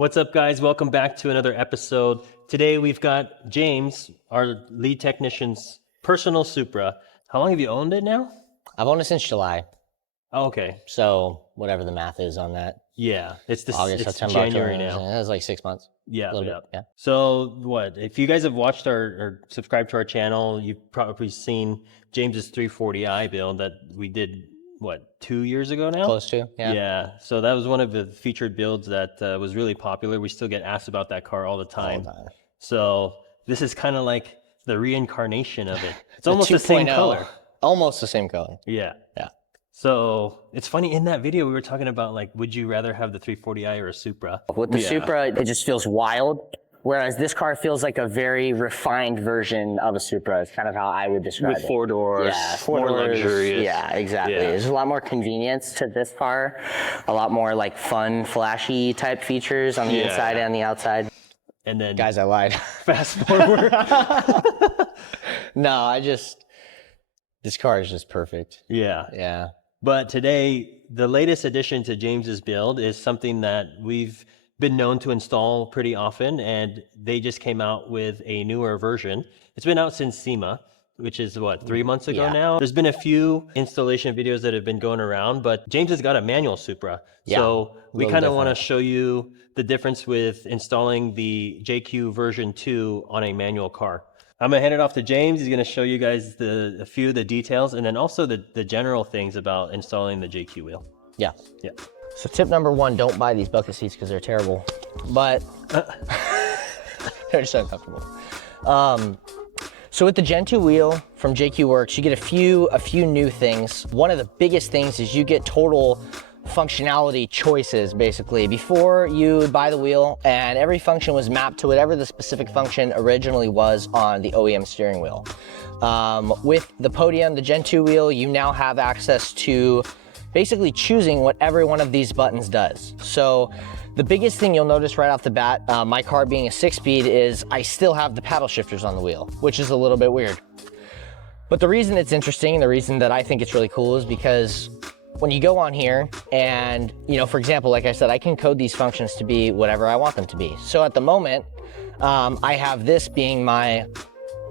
What's up, guys? Welcome back to another episode. Today we've got James, our lead technician's personal Supra. How long have you owned it now? I've owned it since July. Oh, okay. So whatever the math is on that. Yeah, it's August, it's September, January October, now. It was like 6 months. Yeah, A little bit, yeah. So what? If you guys have watched or subscribed to our channel, you've probably seen James's 340i build that we did, what, 2 years ago now? Close to, yeah. Yeah, so that was one of the featured builds that was really popular. We still get asked about that car all the time. All the time. So this is kind of like the reincarnation of it. It's The almost the same 2.0. color. Almost the same color. Yeah. Yeah. So it's funny, in that video we were talking about, like, would you rather have the 340i or a Supra? With the Supra, it just feels wild, whereas this car feels like a very refined version of a Supra. It's kind of how I would describe it. With 4 doors, Yeah, 4 more doors. luxurious. Yeah, exactly. Yeah. There's a lot more convenience to this car, a lot more like fun, flashy type features on the Yeah. inside and the outside. And then Guys, I lied. fast forward. No, this car is just perfect. Yeah. Yeah. But today, the latest addition to James's build is something that we've been known to install pretty often, and they just came out with a newer version. It's been out since SEMA, which is what, 3 months ago Yeah. now? There's been a few installation videos that have been going around, but James has got a manual Supra. Yeah, So we little kind of want to different. show you the difference with installing the JQ version 2 on a manual car. I'm gonna hand it off to James. He's gonna show you guys a few of the details, and then also the general things about installing the JQ wheel. Yeah. Yeah. So tip number 1, don't buy these bucket seats because they're terrible. But they're just uncomfortable. So with the Gen 2 wheel from JQ Werks, you get a few new things. One of the biggest things is you get total functionality choices, basically. Before, you would buy the wheel and every function was mapped to whatever the specific function originally was on the OEM steering wheel. With the Podium, the Gen 2 wheel, you now have access to basically choosing what every one of these buttons does. So the biggest thing you'll notice right off the bat, my car being a 6-speed, is I still have the paddle shifters on the wheel, which is a little bit weird. But the reason it's interesting, the reason that I think it's really cool, is because when you go on here and, for example, like I said, I can code these functions to be whatever I want them to be. So at the moment, I have this being my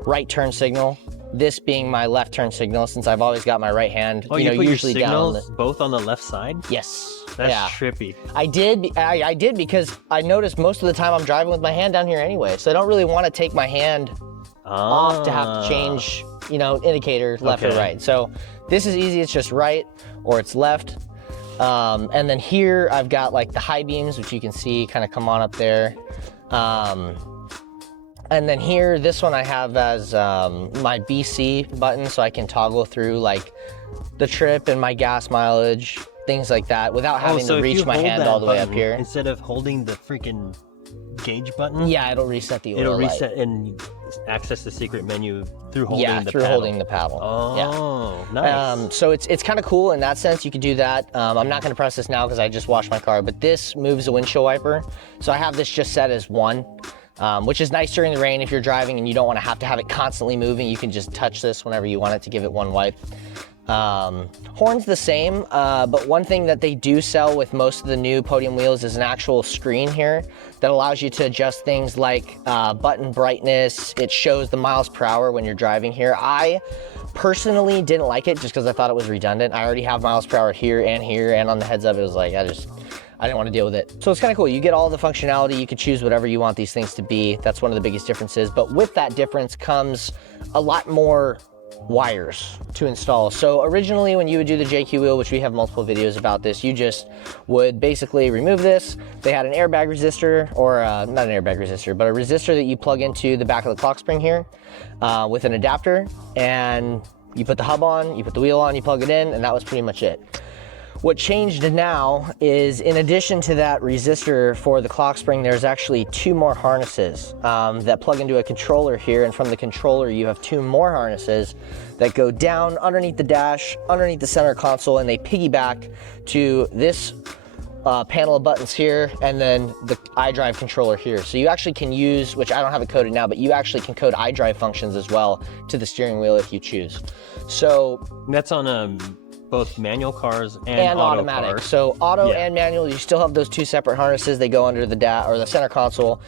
right turn signal, this being my left turn signal, since I've always got my right hand, Oh, you put usually your signals down. both on the left side? Yes. That's yeah. trippy. I did because I noticed most of the time I'm driving with my hand down here anyway, so I don't really want to take my hand off to have to change, indicator left or right. So this is easy, it's just right or it's left. And then here I've got like the high beams, which you can see kind of come on up there. And then here, this one I have as my BC button, so I can toggle through like the trip and my gas mileage, things like that, without having to reach my hand all the way up here. Instead of holding the freaking gauge button? Yeah, it'll reset the oil It'll light. reset and access the secret menu through holding the through paddle. holding the paddle. Oh, yeah. nice. So it's kind of cool in that sense. You could do that. I'm not going to press this now because I just washed my car, but this moves the windshield wiper. So I have this just set as 1. Which is nice during the rain if you're driving and you don't want to have it constantly moving. You can just touch this whenever you want it to give it 1 wipe. Horn's the same, but one thing that they do sell with most of the new Podium wheels is an actual screen here that allows you to adjust things like button brightness. It shows the miles per hour when you're driving here. I personally didn't like it just because I thought it was redundant. I already have miles per hour here, and on the heads up it was like, I didn't want to deal with it. So it's kind of cool. You get all the functionality. You can choose whatever you want these things to be. That's one of the biggest differences. But with that difference comes a lot more wires to install. So originally when you would do the JQ wheel, which we have multiple videos about this, you just would basically remove this. They had an airbag resistor, or not an airbag resistor, but a resistor that you plug into the back of the clock spring here with an adapter. And you put the hub on, you put the wheel on, you plug it in, and that was pretty much it. What changed now is, in addition to that resistor for the clock spring, there's actually 2 more harnesses that plug into a controller here, and from the controller you have 2 more harnesses that go down underneath the dash, underneath the center console, and they piggyback to this panel of buttons here, and then the iDrive controller here. So you actually can use, which I don't have it coded now, but you actually can code iDrive functions as well to the steering wheel if you choose. So that's on a both manual cars and auto automatic. cars. So auto Yeah. and manual, you still have those two separate harnesses. They go under the or the center console.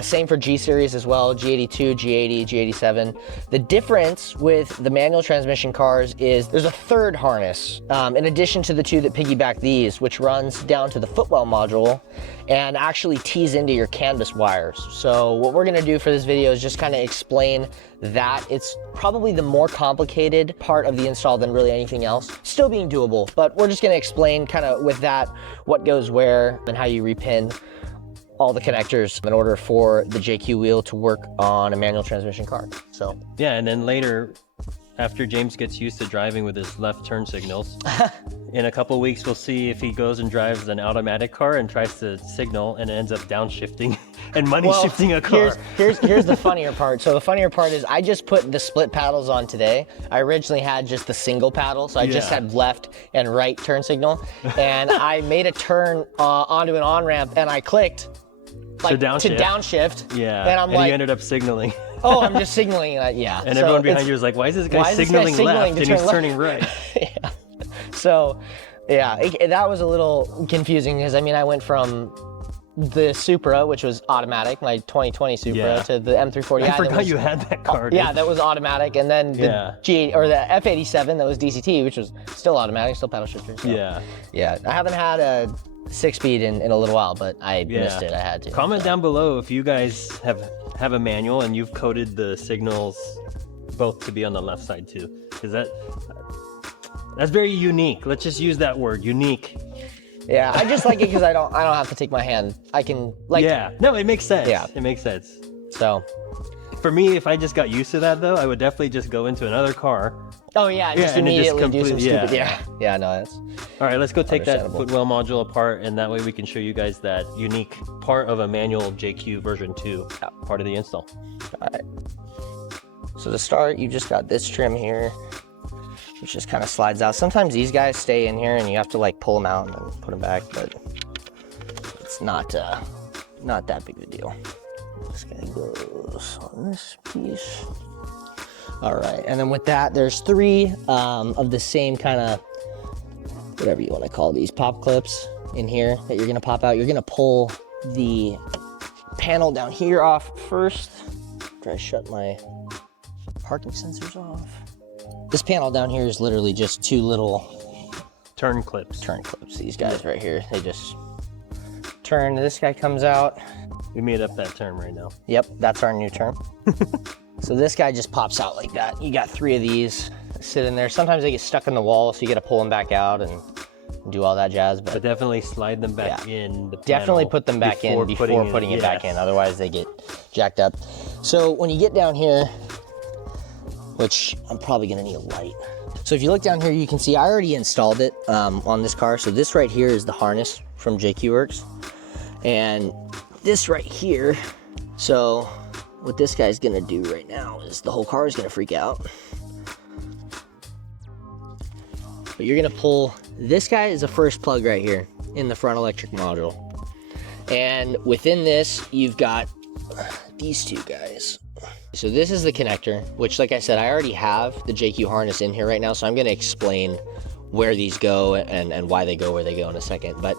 Same for G series as well, G82, G80, G87. The difference with the manual transmission cars is there's a third harness, in addition to the two that piggyback these, which runs down to the footwell module and actually tees into your canvas wires. So what we're gonna do for this video is just kind of explain that. It's probably the more complicated part of the install than really anything else. Still being doable, but we're just gonna explain kind of with that what goes where and how you repin all the connectors in order for the JQ wheel to work on a manual transmission car. So Yeah, and then later, after James gets used to driving with his left turn signals, in a couple weeks we'll see if he goes and drives an automatic car and tries to signal and ends up downshifting and money shifting a car. Here's the funnier part. So the funnier part is I just put the split paddles on today. I originally had just the single paddle, so I just had left and right turn signal, and I made a turn onto an on-ramp and I clicked like, to downshift. Yeah, and I'm like, you ended up signaling. oh, I'm just signaling that, yeah. And so everyone behind you was like, why is this guy signaling left and he's turning right? Yeah. So, yeah, that was a little confusing because I mean, I went from the Supra, which was automatic, my 2020 Supra, to the M340i. I forgot you had that car. Yeah, that was automatic, and then the G8 or the F87 that was DCT, which was still automatic, still paddle shifter. So. Yeah. I haven't had a 6-speed in a little while, but I missed it. I had to. Comment down below if you guys have a manual and you've coded the signals both to be on the left side too, because that's very unique. Let's just use that word, unique. Yeah, I just like it because I don't have to take my hand. I can like. Yeah, no, it makes sense. Yeah, it makes sense. So, for me, if I just got used to that though, I would definitely just go into another car. Oh yeah, just immediately do some stupid. Yeah, no, that's. All right, let's go take that footwell module apart, and that way we can show you guys that unique part of a manual JQ version 2 part of the install. All right. So to start, you just got this trim here, which just kind of slides out. Sometimes these guys stay in here and you have to like pull them out and then put them back, but it's not that big of a deal. This guy goes on this piece. All right, and then with that, there's 3 of the same kind of, whatever you want to call these, pop clips in here that you're gonna pop out. You're gonna pull the panel down here off first. Try to shut my parking sensors off. This panel down here is literally just 2 little turn clips. These guys right here, they just turn. This guy comes out. We made up that term right now. Yep, that's our new term. So this guy just pops out like that. You got 3 of these sit in there. Sometimes they get stuck in the wall, so you got to pull them back out and do all that jazz. But definitely slide them back in. Definitely put them back in before putting it back in. Otherwise, they get jacked up. So when you get down here, which I'm probably gonna need a light. So if you look down here, you can see I already installed it on this car. So this right here is the harness from JQ Werks. And this right here, so what this guy's gonna do right now is the whole car is gonna freak out. But you're gonna pull, this guy is the first plug right here in the front electric module. And within this, you've got these 2 guys. So this is the connector, which like I said, I already have the JQ harness in here right now, so I'm gonna explain where these go and why they go where they go in a second. But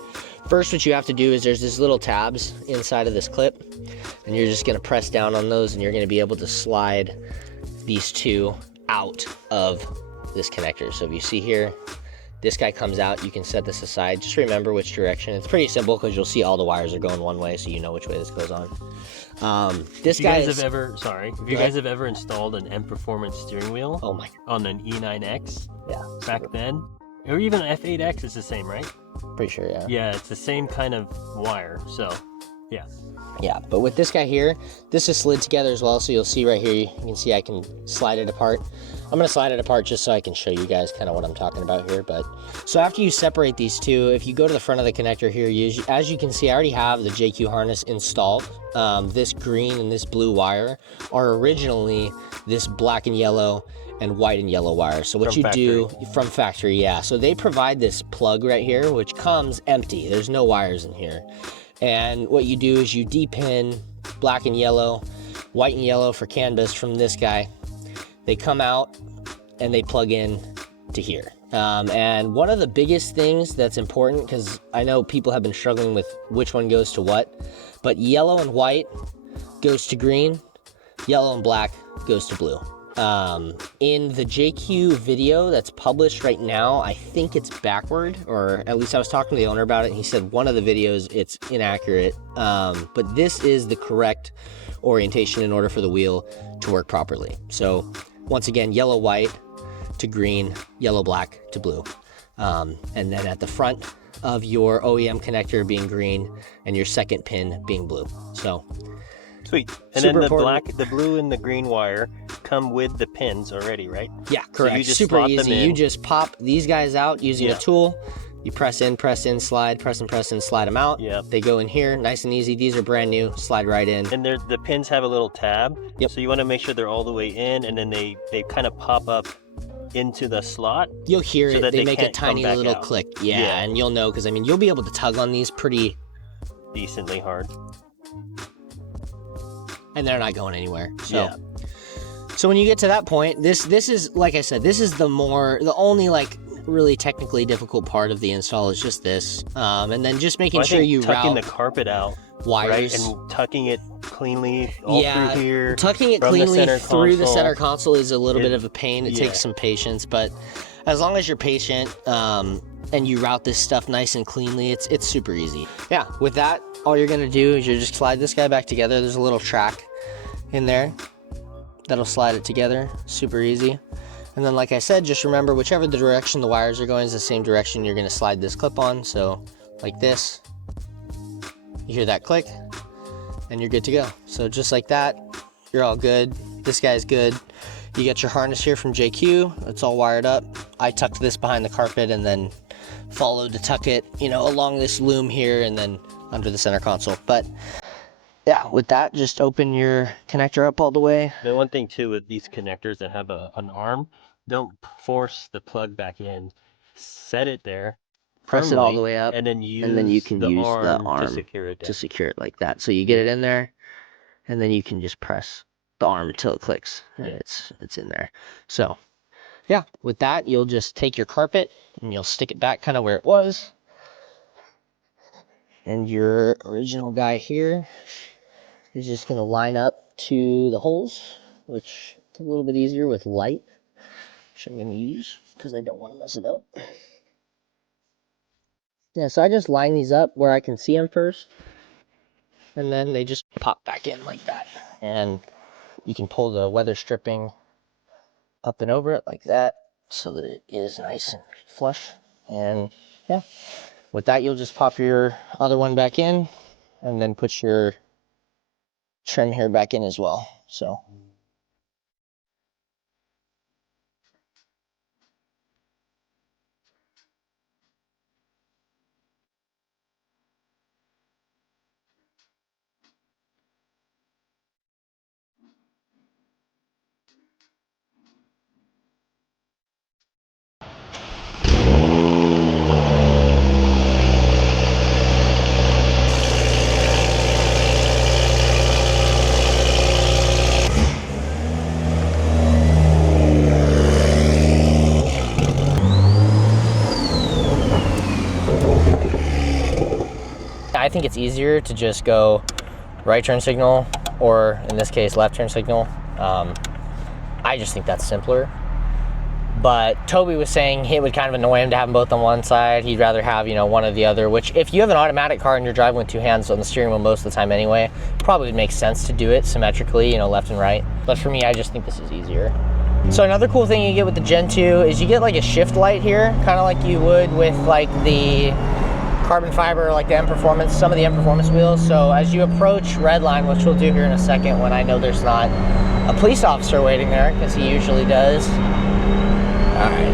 first what you have to do is there's these little tabs inside of this clip, and you're just gonna press down on those and you're gonna be able to slide these 2 out of this connector. So if you see here, this guy comes out, you can set this aside. Just remember which direction. It's pretty simple because you'll see all the wires are going one way, so you know which way this goes on. If you guys have ever installed an M Performance steering wheel on an E9X back then, or even an F8X, it's the same, right? Pretty sure, yeah. Yeah, it's the same kind of wire, so yeah. Yeah, but with this guy here, this is slid together as well, so you'll see right here, you can see I can slide it apart. I'm gonna slide it apart just so I can show you guys kind of what I'm talking about here. But so after you separate these 2, if you go to the front of the connector here, as you can see, I already have the JQ harness installed. This green and this blue wire are originally this black and yellow and white and yellow wire. So what you do from factory, yeah. So they provide this plug right here, which comes empty. There's no wires in here. And what you do is you depin black and yellow, white and yellow for canvas from this guy. They come out and they plug in to here. And one of the biggest things that's important, because I know people have been struggling with which one goes to what, but yellow and white goes to green, yellow and black goes to blue. In the JQ video that's published right now, I think it's backward, or at least I was talking to the owner about it, and he said one of the videos it's inaccurate, but this is the correct orientation in order for the wheel to work properly. So once again, yellow white to green, yellow black to blue, and then at the front of your OEM connector being green and your second pin being blue. So sweet. And then the blue and the green wire come with the pins already, right? Yeah, correct. So you just super slot easy. them in. You just pop these guys out using a tool. You press in, slide, press in, slide them out. Yeah. They go in here, nice and easy. These are brand new, slide right in. And the pins have a little tab. Yep. So you want to make sure they're all the way in, and then they kind of pop up into the slot. You'll hear it. They make a tiny little out. click. Yeah, and you'll know, because I mean, you'll be able to tug on these pretty decently hard. And they're not going anywhere. So, so when you get to that point, this is, like I said, this is the only like really technically difficult part of the install is just this, and then just making sure you tucking route the carpet out, wires, right? And tucking it cleanly all through here. Tucking it cleanly through the center console is a little bit of a pain. It takes some patience, but as long as you're patient and you route this stuff nice and cleanly, it's super easy. Yeah, with that, all you're gonna do is you just slide this guy back together. There's a little track in there that'll slide it together, super easy. And then, like I said, just remember whichever the direction the wires are going is the same direction you're gonna slide this clip on. So like this, you hear that click and you're good to go. So just like that, you're all good. This guy's good. You got your harness here from JQ. It's all wired up. I tucked this behind the carpet and then followed to tuck it, you know, along this loom here and then under the center console. But yeah, with that, just open your connector up all the way. The one thing too with these connectors that have an arm, don't force the plug back in. Set it there. Press it all the way up, and then you can use the arm to secure it like that. So you get it in there, and then you can just press the arm until it clicks. And it's in there. So yeah, with that, you'll just take your carpet and you'll stick it back kind of where it was. And your original guy here is just going to line up to the holes, which is a little bit easier with light, which I'm going to use because I don't want to mess it up. Yeah, so I just line these up where I can see them first, and then they just pop back in like that. And you can pull the weather stripping up and over it like that so that it is nice and flush. And yeah, with that, you'll just pop your other one back in and then put your trim here back in as well. So I think it's easier to just go right turn signal, or in this case, left turn signal. I just think that's simpler. But Toby was saying it would kind of annoy him to have them both on one side. He'd rather have, you know, one or the other, which if you have an automatic car and you're driving with two hands on the steering wheel most of the time anyway, probably would make sense to do it symmetrically, you know, left and right. But for me, I just think this is easier. So another cool thing you get with the Gen 2 is you get like a shift light here, kind of like you would with like the carbon fiber, like the M Performance, some of the M Performance wheels. So as you approach red line, which we'll do here in a second when I know there's not a police officer waiting there, because he usually does. All right.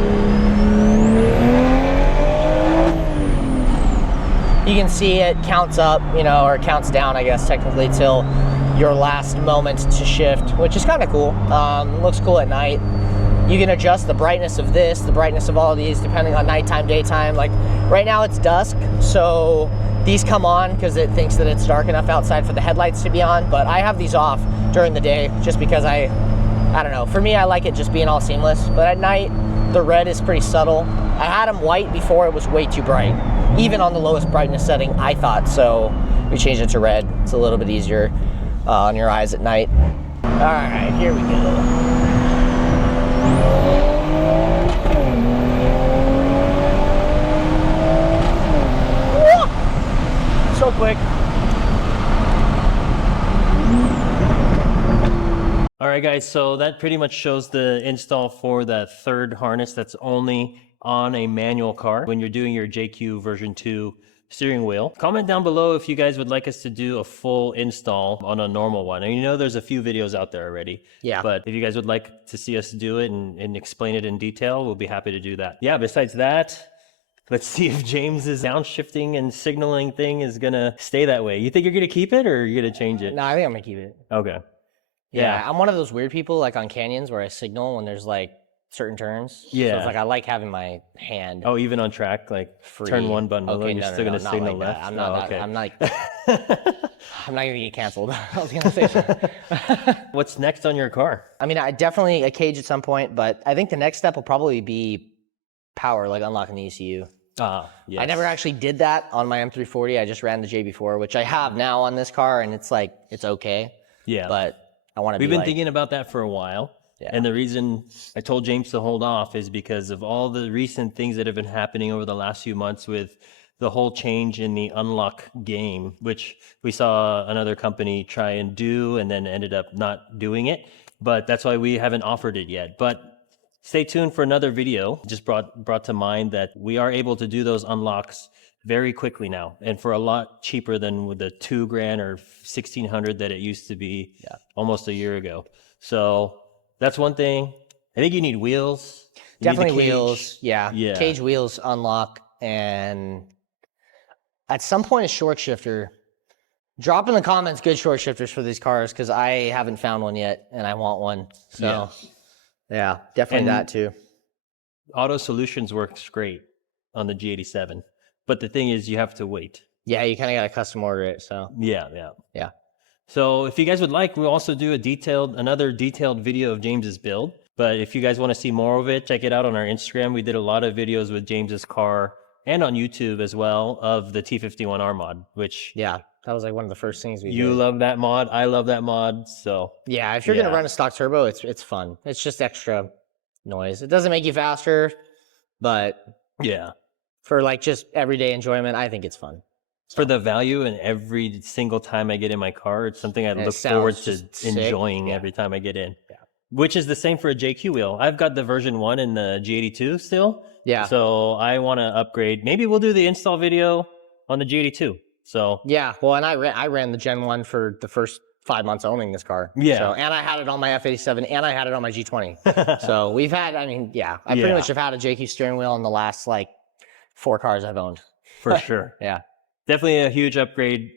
You can see it counts up, you know, or counts down, I guess, technically, till your last moment to shift, which is kind of cool. Looks cool at night. You can adjust the brightness of this, the brightness of all of these, depending on nighttime, daytime. Like right now it's dusk, so these come on because it thinks that it's dark enough outside for the headlights to be on, but I have these off during the day just because I don't know, for me, I like it just being all seamless. But at night, the red is pretty subtle. I had them white before, it was way too bright. Even on the lowest brightness setting, I thought. So we changed it to red. It's a little bit easier on your eyes at night. All right, here we go. So quick. All right, guys, so that pretty much shows the install for the third harness that's only on a manual car when you're doing your JQ version 2 steering wheel. Comment down below if you guys would like us to do a full install on a normal one. And you know there's a few videos out there already. Yeah. But if you guys would like to see us do it and explain it in detail, we'll be happy to do that. Yeah, besides that, let's see if James's downshifting and signaling thing is gonna stay that way. You think you're gonna keep it or you're gonna change it? No, I think I'm gonna keep it. Okay. Yeah, I'm one of those weird people like on canyons where I signal when there's like certain turns. Yeah. So it's like I like having my hand Oh, even on track, like free. turn one button below, Okay, you're no, still gonna not signal like left. that. I'm not. okay. I'm like. I'm not gonna get canceled. I was gonna say so. What's next on your car? I mean, I definitely a cage at some point, but I think the next step will probably be power, like unlocking the ECU. Yes. I never actually did that on my M340. I just ran the JB4, which I have now on this car, and it's like it's okay. Yeah. But I want to. We've been thinking about that for a while. Yeah. And the reason I told James to hold off is because of all the recent things that have been happening over the last few months with the whole change in the unlock game, which we saw another company try and do and then ended up not doing it. But that's why we haven't offered it yet. But stay tuned for another video. Just brought to mind that we are able to do those unlocks very quickly now and for a lot cheaper than with the $2,000 or $1,600 that it used to be almost a year ago. So that's one thing. I think you need wheels. You need the Definitely cage. wheels. Yeah. Cage wheels unlock, and at some point a short shifter. Drop in the comments good short shifters for these cars because I haven't found one yet and I want one. So yeah, definitely And that too. Auto Solutions works great on the G87. But the thing is you have to wait. Yeah, you kind of got to custom order it. So Yeah. So if you guys would like, we'll also do another detailed video of James's build. But if you guys want to see more of it, check it out on our Instagram. We did a lot of videos with James's car and on YouTube as well of the T51R mod, which yeah, that was like one of the first things we did. you love that mod. I love that mod. So yeah, if you're going to run a stock turbo, it's fun. It's just extra noise. It doesn't make you faster, but yeah, for like just everyday enjoyment, I think it's fun. For the value and every single time I get in my car, it's something I look forward to enjoying every time I get in. Yeah. Which is the same for a JQ wheel. I've got the version 1 and the G82 still. Yeah. So I want to upgrade. Maybe we'll do the install video on the G82. So yeah, well, and I ran the Gen 1 for the first 5 months owning this car. Yeah. So, and I had it on my F87 and I had it on my G20. So we've had, I mean, I pretty much have had a JQ steering wheel in the last like 4 cars I've owned. For sure. Yeah. Definitely a huge upgrade.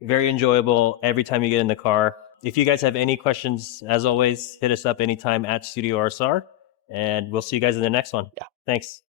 Very enjoyable every time you get in the car. If you guys have any questions, as always, hit us up anytime at StudioRSR. And we'll see you guys in the next one. Yeah. Thanks.